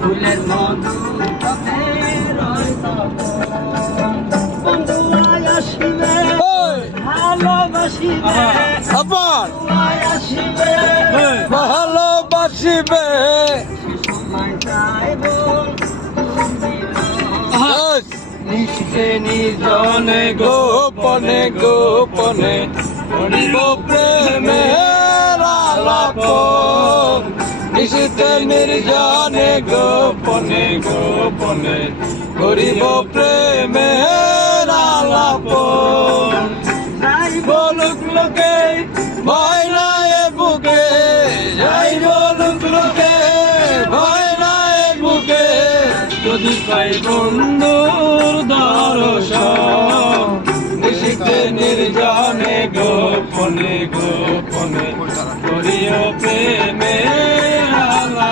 ফুলের মধু পথে রয় তপন বন্ধু আয় আসিবে ভালোবাসিবে আবার আয় আসিবে ভালোবাসিবে সময় চাইব নিশে নির্জনে গোপনে গোপনে করিব প্রেমের আলাপন নিশিতে নির্জনে গোপনে গোপনে করিব প্রেমের আলাপন যাই বলুক লোকে ভয় নাই বুকে যাই বলুক লোকে ভয় নাই বুকে যদি পাই বন্ধুর দর্শন নিশিতে নির্জনে গোপনে গোপনে করিও প্রেমে